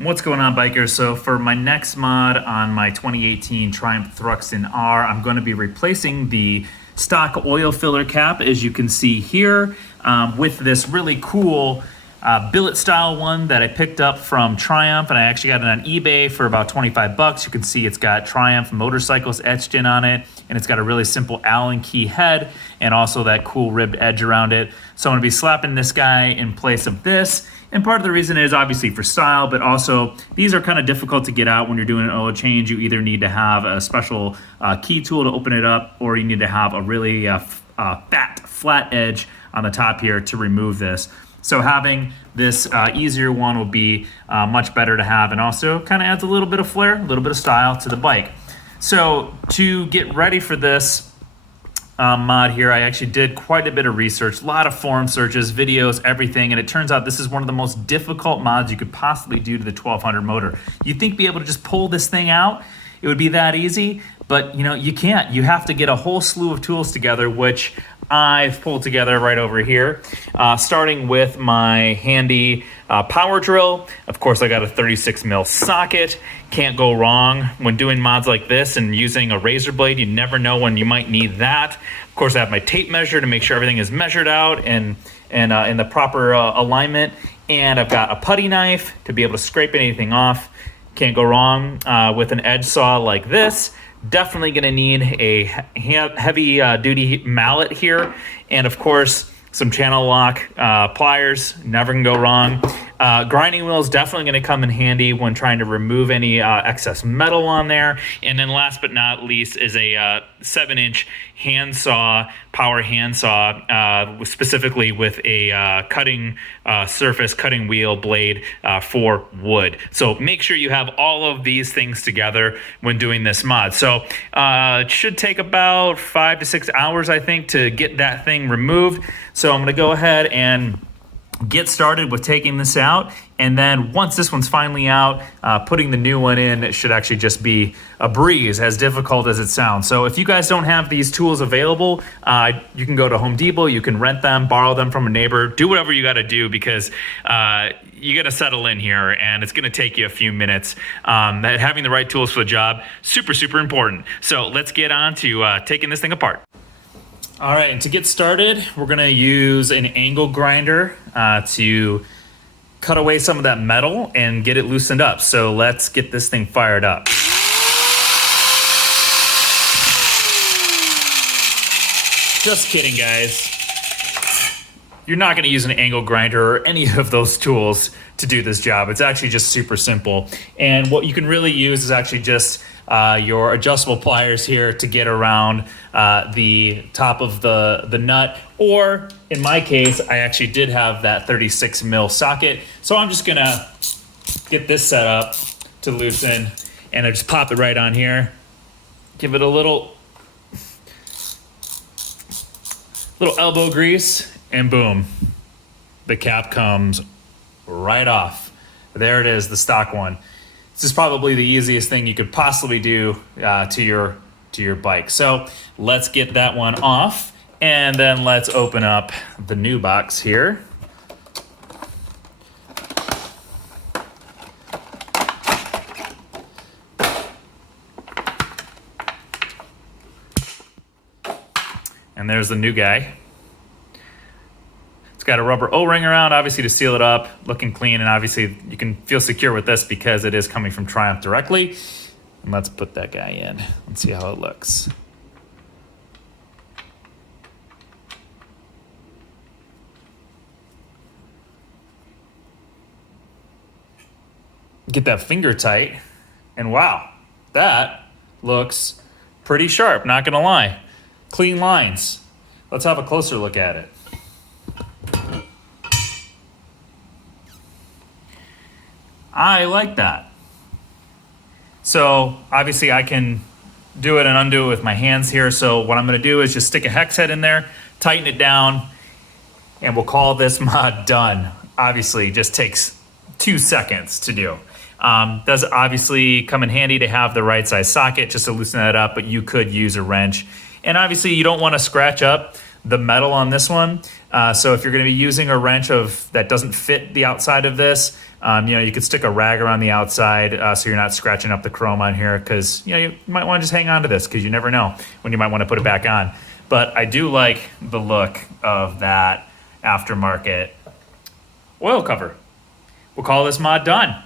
What's going on, bikers? So for my next mod on my 2018 Triumph Thruxton R, I'm going to be replacing the stock oil filler cap, as you can see here, with this really cool billet style one that I picked up from Triumph, and I actually got it on eBay for about 25 bucks. You can see it's got Triumph motorcycles etched in on it, and it's got a really simple Allen key head and also that cool ribbed edge around it. So I'm going to be slapping this guy in place of this. And part of the reason is obviously for style, but also these are kind of difficult to get out when you're doing an oil change. You either need to have a special key tool to open it up, or you need to have a really fat, flat edge on the top here to remove this. So having this easier one will be much better to have, and also kind of adds a little bit of flair, a little bit of style to the bike. So to get ready for this mod here, I actually did quite a bit of research, a lot of forum searches, videos, everything, and it turns out this is one of the most difficult mods you could possibly do to the 1200 motor. You'd think be able to just pull this thing out, it would be that easy, but you know, you can't. You have to get a whole slew of tools together, which I've pulled together right over here, starting with my handy power drill. Of course, I got a 36 mil socket. Can't go wrong when doing mods like this and using a razor blade. You never know when you might need that. Of course, I have my tape measure to make sure everything is measured out and in the proper alignment. And I've got a putty knife to be able to scrape anything off. Can't go wrong with an edge saw like this. Definitely going to need a heavy duty mallet here, and of course some channel lock pliers. Never can go wrong. Grinding wheel is definitely going to come in handy when trying to remove any excess metal on there. And then last but not least is a 7-inch handsaw, power handsaw, specifically with a cutting surface, cutting wheel blade for wood. So make sure you have all of these things together when doing this mod. So it should take about 5 to 6 hours, I think, to get that thing removed. So I'm going to go ahead and get started with taking this out, and then once this one's finally out, putting the new one in, it should actually just be a breeze, as difficult as it sounds. So if you guys don't have these tools available, you can go to Home Depot, you can rent them, borrow them from a neighbor, do whatever you got to do, because you got to settle in here, and it's going to take you a few minutes. Having the right tools for the job, super, super important. So let's get on to taking this thing apart. All right, and to get started, we're gonna use an angle grinder to cut away some of that metal and get it loosened up. So let's get this thing fired up. Just kidding, guys. You're not gonna use an angle grinder or any of those tools to do this job. It's actually just super simple. And what you can really use is actually just your adjustable pliers here to get around the top of the nut, or in my case, I actually did have that 36 mil socket. So I'm just gonna get this set up to loosen, and I just pop it right on here. Give it a little elbow grease, and boom, the cap comes right off. There it is, the stock one. This is probably the easiest thing you could possibly do to your bike. So let's get that one off, and then let's open up the new box here. And there's the new guy. It's got a rubber O-ring around, obviously, to seal it up, looking clean, and obviously you can feel secure with this because it is coming from Triumph directly. And let's put that guy in. Let's see how it looks. Get that finger tight, and wow, that looks pretty sharp, not gonna lie. Clean lines. Let's have a closer look at it. I like that. So obviously I can do it and undo it with my hands here. So what I'm gonna do is just stick a hex head in there, tighten it down, and we'll call this mod done. Obviously just takes 2 seconds to do. Does obviously come in handy to have the right size socket just to loosen that up, but you could use a wrench. And obviously you don't wanna scratch up the metal on this one. So if you're going to be using a wrench that doesn't fit the outside of this, you could stick a rag around the outside so you're not scratching up the chrome on here, because you might want to just hang on to this, because you never know when you might want to put it back on. But I do like the look of that aftermarket oil cover. We'll call this mod done.